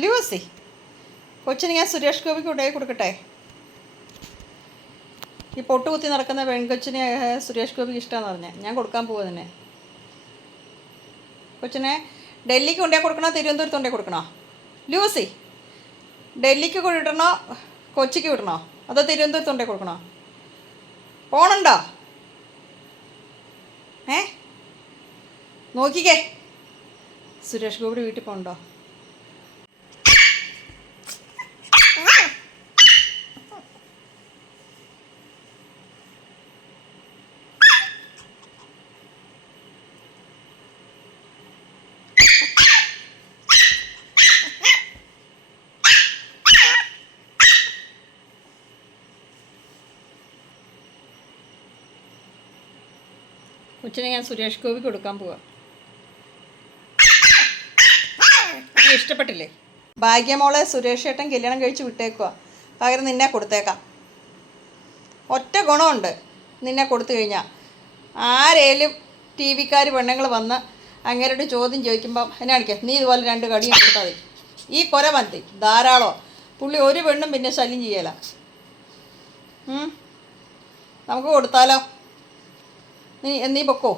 Lucy, കൊച്ചിന് ഞാൻ സുരേഷ് ഗോപിക്ക് കൊണ്ടുപോയി കൊടുക്കട്ടെ? ഈ പൊട്ടുകുത്തി നടക്കുന്ന പെൺകൊച്ചിനെ സുരേഷ് ഗോപിക്ക് ഇഷ്ടമാണെന്ന് പറഞ്ഞാൽ ഞാൻ കൊടുക്കാൻ പോവുക തന്നെ. കൊച്ചിനെ ഡൽഹിക്ക് കൊണ്ടുപോയി കൊടുക്കണോ തിരുവനന്തപുരത്ത് കൊണ്ടുപോയി കൊടുക്കണോ? ലൂസി, ഡൽഹിക്ക് വിടണോ കൊച്ചിക്ക് വിടണോ അതോ തിരുവനന്തപുരത്ത് കൊണ്ടുപോയി കൊടുക്കണോ? പോണുണ്ടോ? നോക്കിക്കേ, സുരേഷ് ഗോപിയുടെ വീട്ടിൽ പോകണ്ടോ? കൊച്ചിനെ ഞാൻ സുരേഷ് ഗോപിക്ക് കൊടുക്കാൻ പോവാ. അങ്ങനെ ഇഷ്ടപ്പെട്ടില്ലേ? ഭാഗ്യമോളെ സുരേഷ് ഏട്ടൻ കല്യാണം കഴിച്ച് വിട്ടേക്കുക, പകരം നിന്നെ കൊടുത്തേക്കാം. ഒറ്റ ഗുണമുണ്ട്, നിന്നെ കൊടുത്തു കഴിഞ്ഞാൽ ആരേലും ടി വിക്കാർ പെണ്ണുങ്ങൾ വന്ന് അങ്ങേരോട് ചോദ്യം ചോദിക്കുമ്പം എന്നെ കാണിക്കുക, നീ ഇതുപോലെ 2 കടിയും കൊടുത്താൽ മതി. ഈ കുര മതി ധാരാളമോ. പുള്ളി ഒരു പെണ്ണും പിന്നെ ശല്യം ചെയ്യല. നമുക്ക് കൊടുത്താലോ? നീ പൊക്കോ.